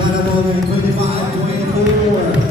got a ball in 25-24.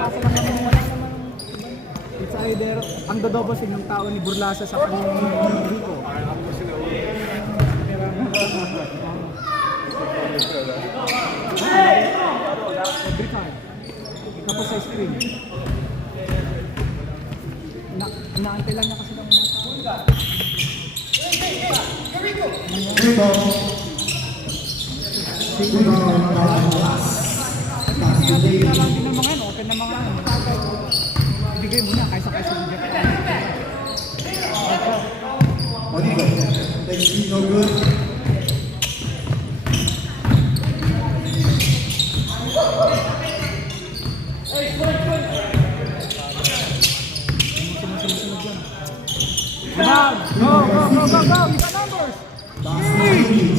Now opening West. It's either ang dodobosin ng tao ni Burlasa sa kanyang Rico. Every time. Tapos sa screen. Inaantay lang niya kasi ng mga tao. Open na mga ibigay mo na kaysa hindi. Monico, thanks you, no good. Go! You got numbers! You got numbers! Here.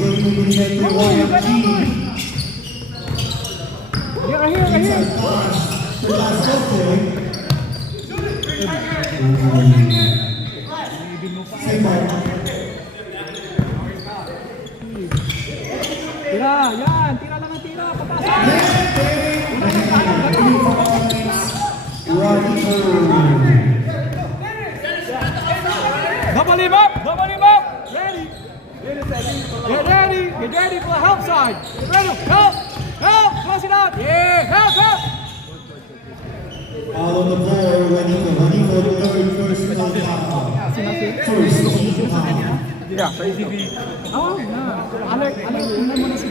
Tira, yan! Tira lang ang tira! Papasok! Double him up! Ready! Get ready for the help side! Get ready! Help! Close it out! Yeah! Help! Out on the floor, Monico, first yeah, sa ECB. Oo, alert una mo na si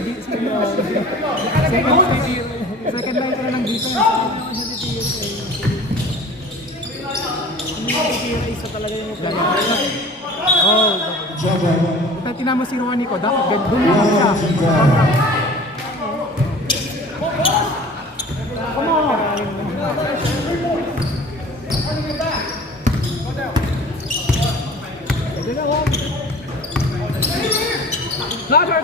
second line ka na ng defense. Isa talaga yung oh, kaya tinama si Ronnie ko, dapat doon lang siya. Come on! Flutter!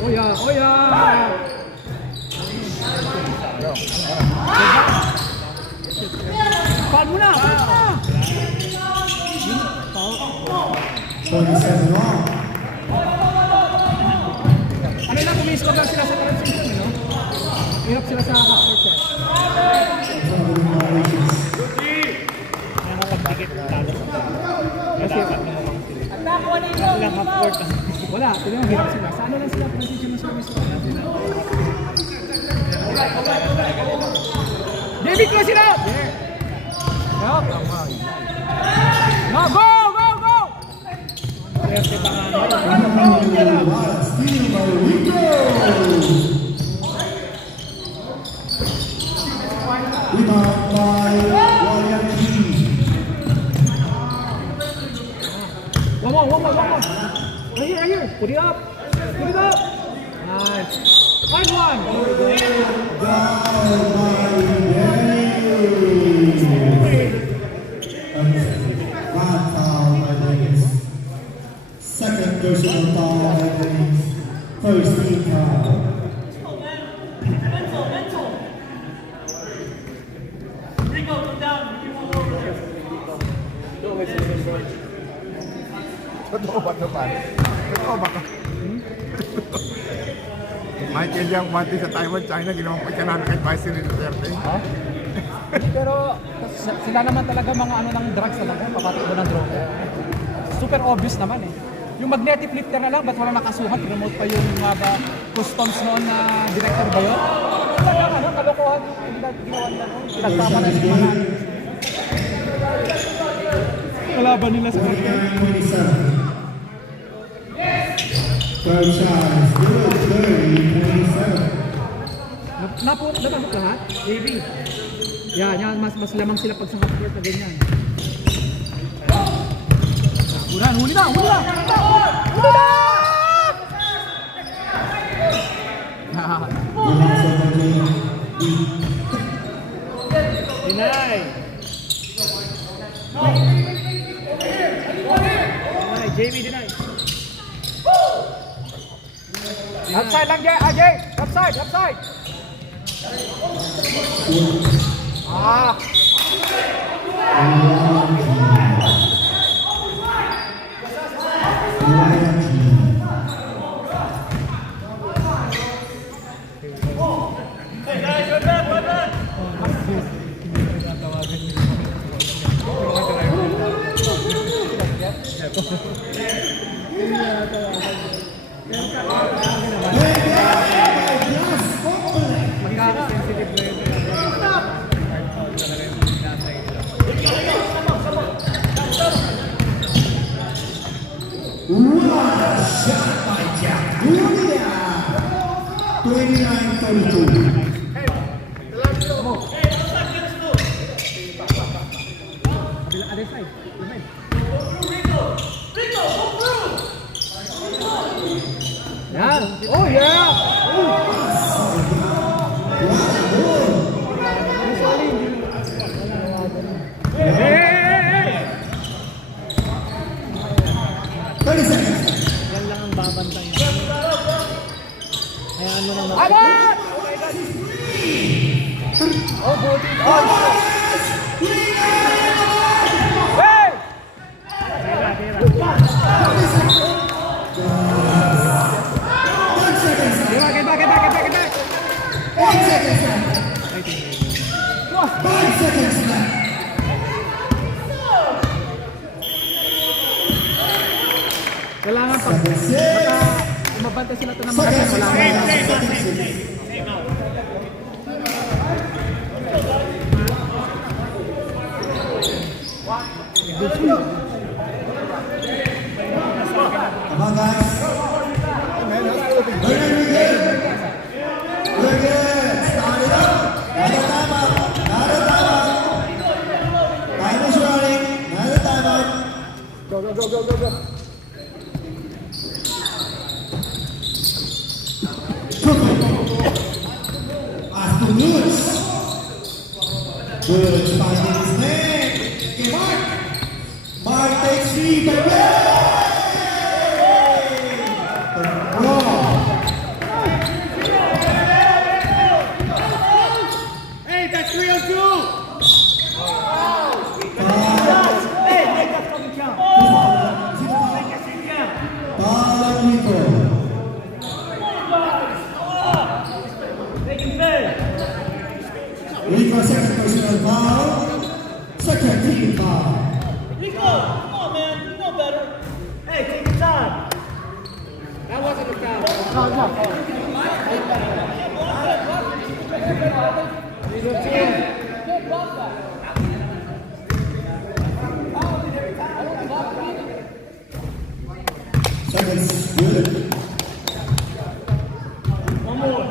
Oh yeah! Foul mo na! 27 long. Ano lang, umiscore lang sila sa transition, no? Hirap sila sa half-court set. Wala, tignan mo, hirap sila. Sa ano lang sila, transition ng service. David, close it out! No, go! Steal by Rico. Rebound by William Key. One more. Right here. Put it up. Nice. Find one. Down by Daniels. Bad foul by Daniels. Second personal foul by Daniels. First team foul. Totoo ba naman? Totoo ba ka? Michael Yang mati sa Taiwan, China, ginawang pagkanan kahit Vice Duterte. Ha? Pero sila naman talaga mga ano ng drugs talaga, papatakbo ng droga. Super obvious naman eh. Yung magnetic lifter na lang, ba't wala nakasuhan? Promote pa yung mga customs noon na director ba yun? Talagang ano, kalokohan yung ginawa nila noon. Pinagtama na yung mga kalaban nila sa mga. 29-27. Third shot is good. 30-27. Napasok lahat? JB. Yan, mas lamang sila pag sa half-court na ganyan. Huli na! Deny! JB deny. Outside lang, Jay! Outside! Shot by Jack. 29-32. Other side. Yan. Oh yeah. Hey. 30 seconds. Yan lang ang babantay. Hayaan mo nang Abat! Oh, buti. Oh, hey! Get back. 8 seconds left. 5 seconds left. Kailangan pag mabantay sila ito ng mga Seconds. wala na. Come on, guys. We're good. Start it up. Another timeout. Time is running. Another timeout. Go. Good finding his man. Okay, Mark. Steve McMahon! Hey, that's 302! Hey, make us fucking count. Make us count. Rico. Make him pay. Rico, second personal foul. Second team foul. Rico, come on, man. You know better. Hey, take your time. That wasn't a foul. Seconds, good. One more.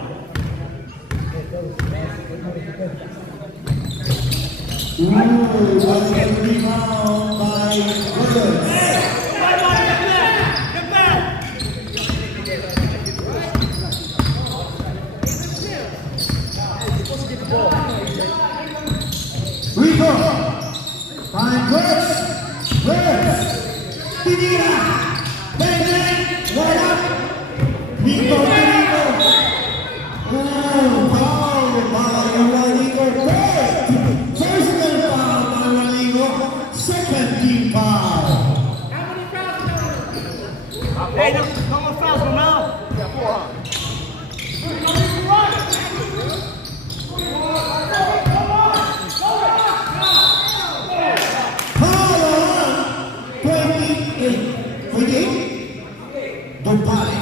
Ooh, was a rebound by Woods. Get back! Rico. Find Woods. Woods. Pinilla. Bang, bang. Right up. Rico, Rico. Oh, foul by Rico. First. Personal foul by Rico. Second team foul. Hey, no more fouls from now. Foul on 28. 28. Dumpali.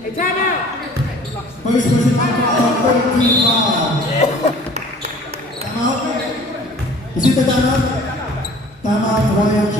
Hey, time out! First person foul, third team foul. Tama? Is it the tama? Tama, Royal G.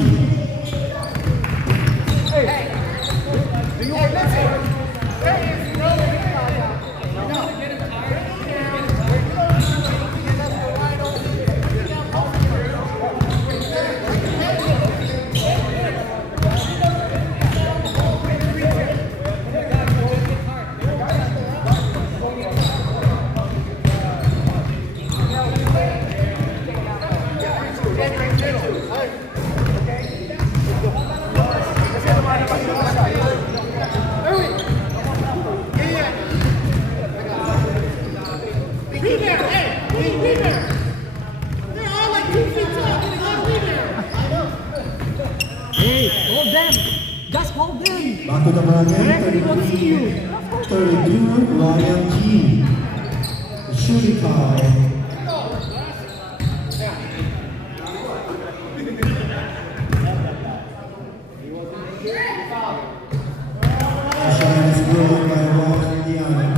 Be there! Hey! Be there! They're all like 2 feet tall. Getting out of there! Hey, hold them. Just hold them. Back to the moment, 32, Royal G. Shooting foul. The shot is blown by Ron Indiana.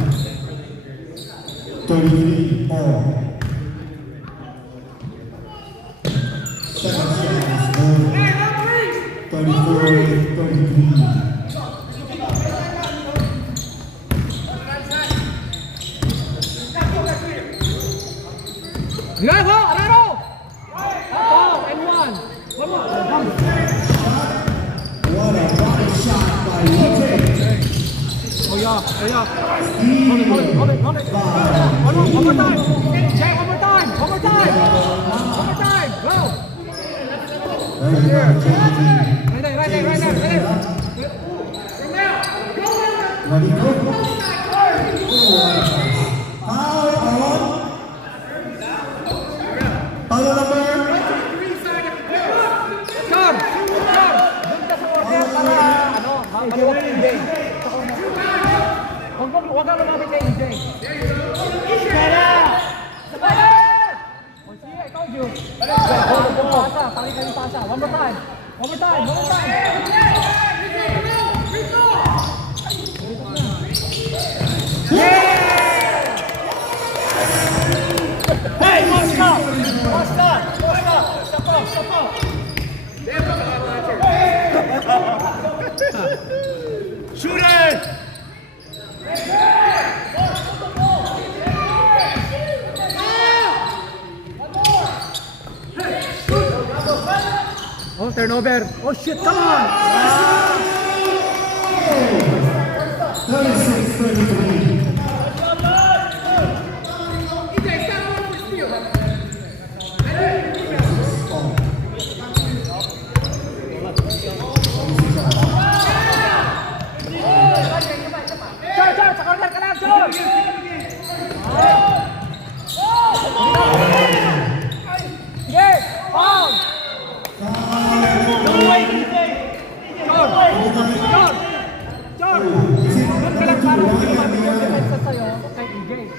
33 all. Second shot is blown. 34, 33. Go, Araro! Oh, and one. One more. What a rocket shot by Luque. Oh yeah, oh yeah. Hold it. One more time. Jay, one more time. One more time. Go. Very good, JD. Right there. Ready, go. Foul on. Foul number. Char! Doon ka sa order para, maluwag yung day. Huwag ka lumapit kay EJ. Kaya! See, I told you. Pasa, pakita yung pasa. One more time. Hey, what's up? Step up. Shoot it! Oh, turnover. Oh shit, come on. 36-33.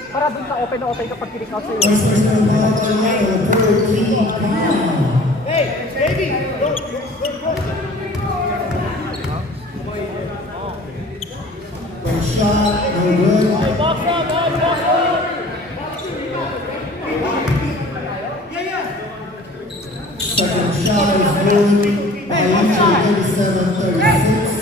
Para doon ka open na open kapag kick out sa'yo. First personal foul by Lionel, 13 foul. Hey, baby, go. First shot, no good. Box out, guys, box out. Second shot is good. Lionel 37-36.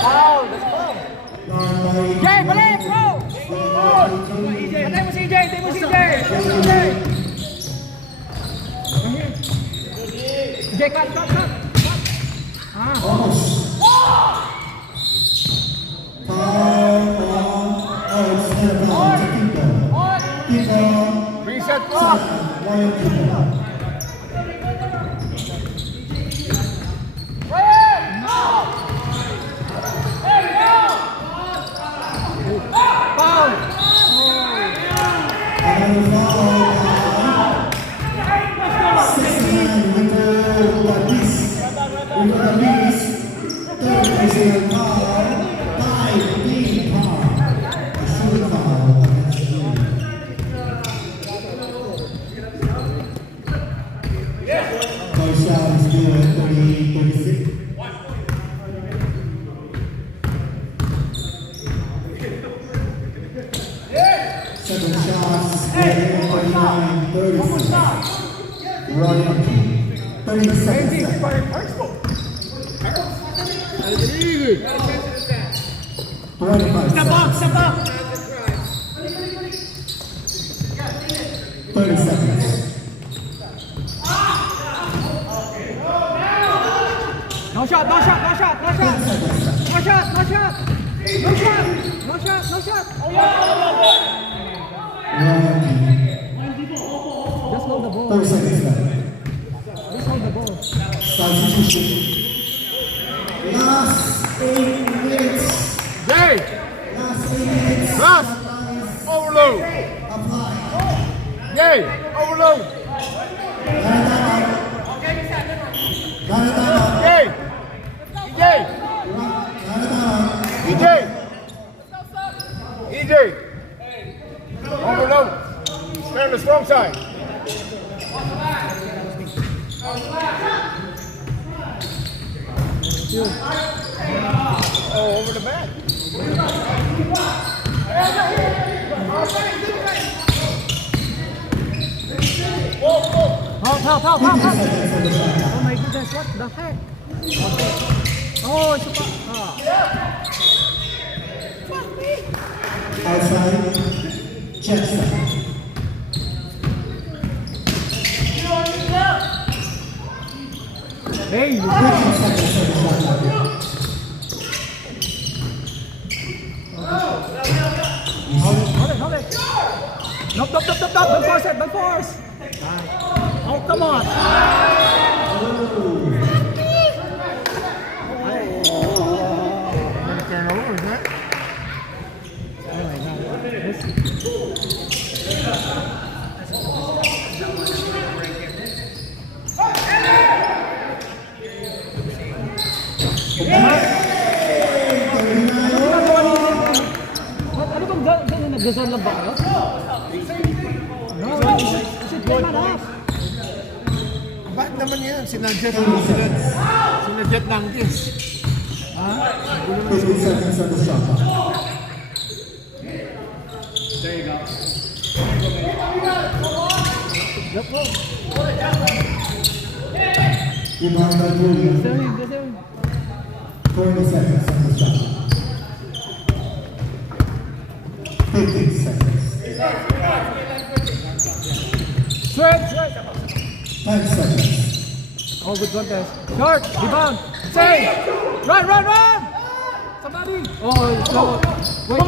Foul! Let's go! Jay, balik, bro! Antay mo si CJ! Antay mo si CJ! CJ, cut! Almost. Foul on, it's not a foul, it's a keep ball. Keep ball. Reset clock. Lion keep ball. Foul! Another foul. 6-9, Nico Davis. Third personal foul by Dean Parr. A shooting foul against Dean. First shot is good, 36. Second shot is good, 36. Ryan, 30 seconds left. 25 seconds. Step up. 30 seconds. No shot! 10 seconds left. Ryan, Just hold the ball. 4 seconds left. Just hold the ball. Substitution. Last 8 minutes. Jay, Last 8 minutes. Last. Overload. Apply. Jay, overload. Got it out. Jay, EJ, EJ, overload. Stay on the strong side. Oh, over the back. Help! 50 seconds on the shot clock. Oh my goodness, what the heck? Oh, it's a Outside. Check side. Hey, you 15 seconds on the shot clock. hold it. Nope, don't force it, don't force. Oh, come on. Turnover, is that? Ano bang gano'n? Nag-design lang ba kayo? No, is it good enough? Bakit naman yan? Sinajet ng kiss. 15 seconds on the shot clock. Rebound by Julian. 20 seconds on the shot clock. 15 seconds. Sweat! 10 seconds. Oh, good contest. Short, rebound, save! Run! Somebody! Oh, it's slow. Wait.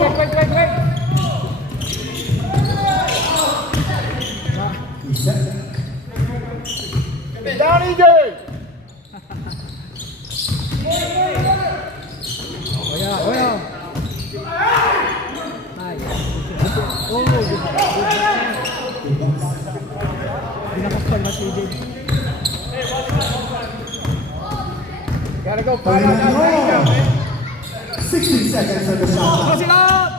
Reset. Down, EJ! Oh yeah. Nice. Oh, good. Pinakapal na si Jade. Gotta go, para 16 seconds on the shot. Close it up!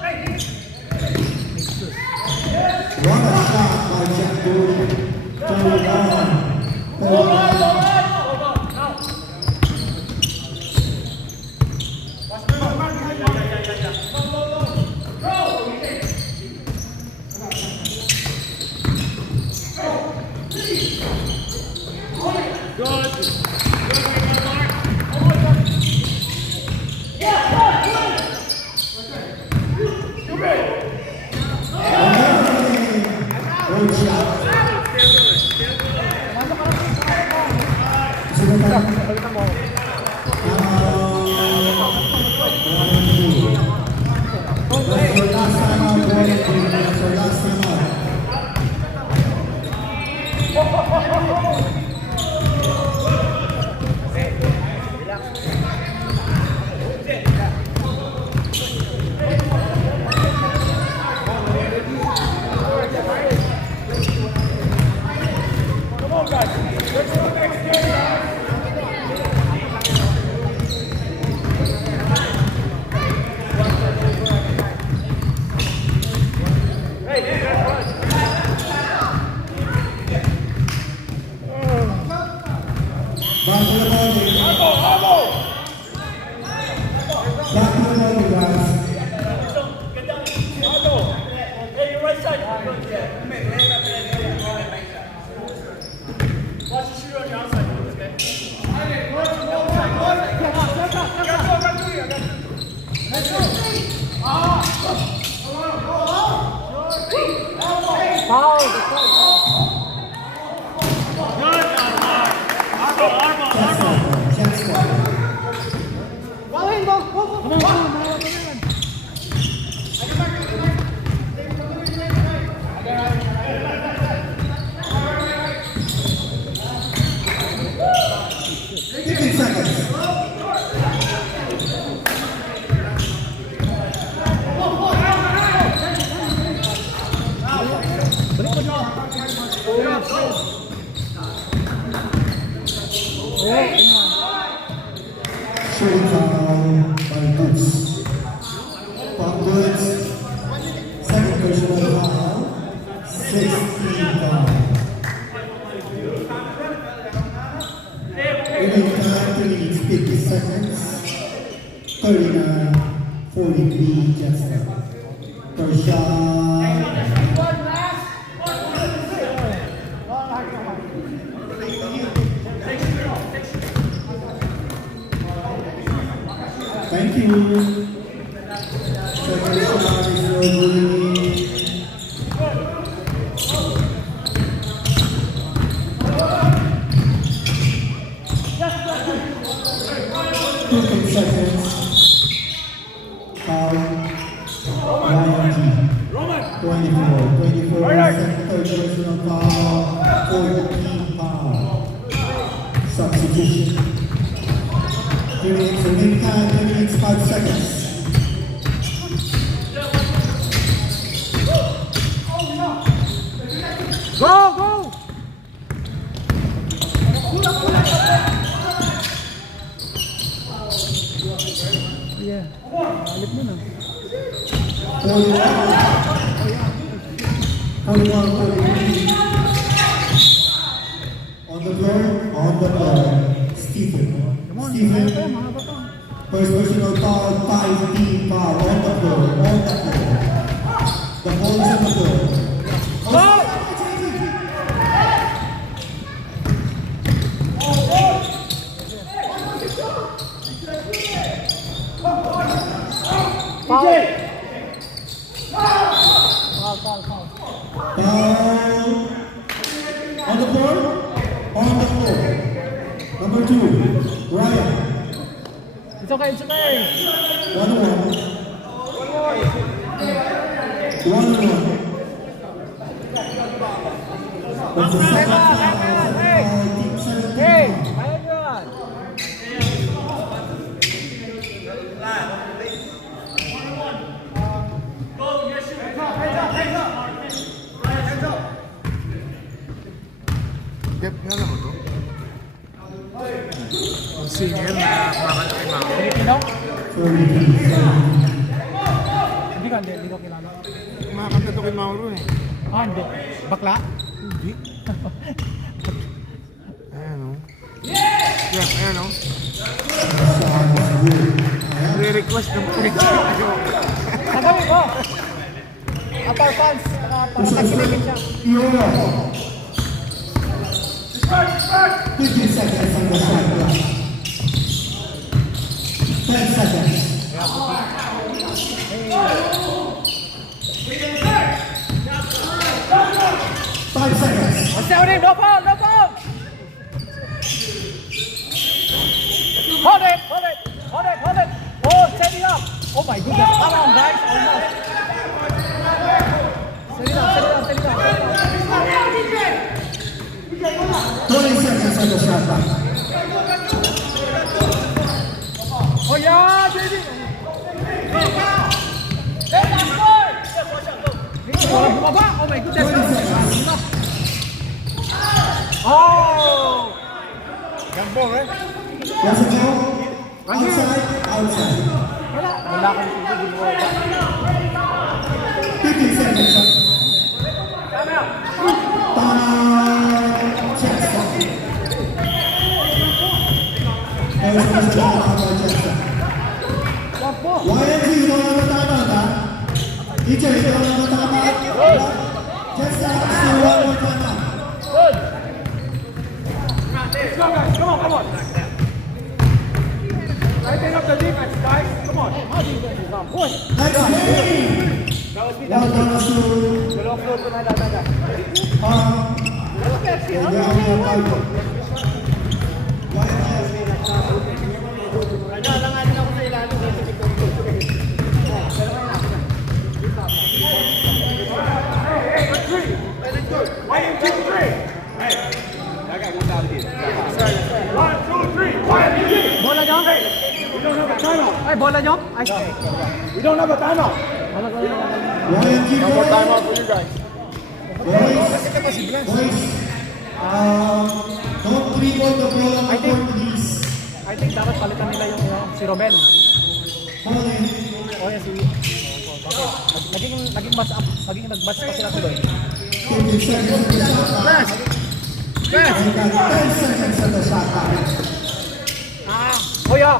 What a shot by Jack Dooley. 31. Good shot. That's your last time out, boy. That's your last time out. Back to the ball, back to the ball, guys. Hey, your right side. Watch the shooter on your outside. Okay. Chance ball. Shooting foul by Boots. From Boots, second personal foul, 16 foul. Remaining time, 3 minutes, 50 seconds. 39-43 Jetstar. First shot. Thank you. Second shot is Rosie. Two seconds. Foul. Ryan G. 24. Second, third personal foul. 14 foul. Substitution. 3 minutes, remaining time, 3 minutes, 5 seconds. Go, go! Yeah. Alit mo na. 41-43. On the floor, Stephen. Stephen, first personal foul, 5-team foul, on the floor. The ball is on the floor. Foul. On the floor. Number 2, Ryan. It's okay. 1-1. 1-1. That's the second foul. Team 17. Hey! Ayun yun! Chef, nga mo to? Yung singer na kumakanta kay Mao. Filipino? 30 Hindi ko kilala. Kumakanta to kay Mauro eh. Ah, hindi. Bakla? Hindi. Ayan o. Chef, ayan o. Re-request ng page. Nagawin ko! At our fans, para tagilipin siya. Euro. 15 seconds on the shot clock. 10 seconds. 5 seconds. What's happening? No foul! No foul! Hold it! Hold it! Hold it! Hold it! Oh, set it up! Oh my goodness! Come on, guys! Almost! Set it up! Set it up! Set it up! 20 seconds on the shot clock. Oh yeah, baby! Walang bumaba! Oh my goodness! Oh! Gambo eh. Does it go? Outside, outside. Wala akong tingin. 15 seconds. Time. Check stop. First person on the check stop. YMG, you don't have a timeout, huh? DJ, you don't have a timeout? Check stop. Still one more timeout. Good! Let's go guys! Come on, come on! Tighten up the defense, guys! Come on! How do you get this on? Push! Next game. That was me, Well done to Pero float ko na lang. Nalanganin ako sa ilalim. Bola nyo? Ay, bola nyo? Ay, we don't have a timeout. YMG boys. for you guys. Boys, don't dribble the ball on the court, please. I think dapat palitan nila yung si Romel. Hold it. O yan si... Bakit? Naging match up. Nag-match pa sila tuloy. 15 seconds on the shot clock. You got 10 seconds on the shot clock. Oh yeah!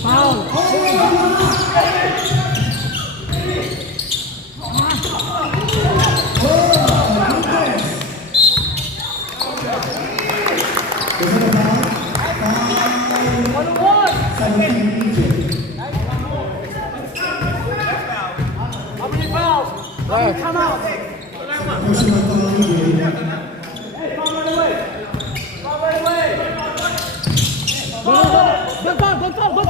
Foul! Is it a foul? 17 Egypt. How many fouls? How many timeouts? Personal foul Egypt. Don't foul! Don't foul! Don't foul! Don't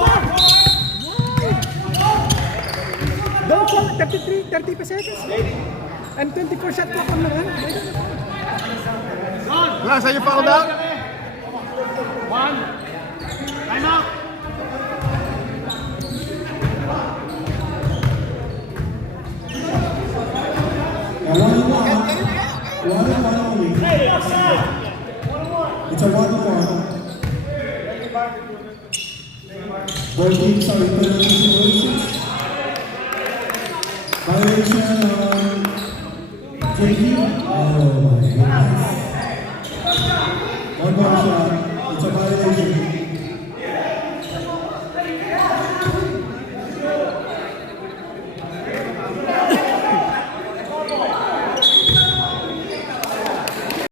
foul! 30 seconds. And 24 shot clock on lang. Last, are you fouled out? One. Time out. One only. Hey, outside. It's a 1-1. Both teams are in penalty situations. Violation on JP. Oh my goodness. One more shot. It's a violation.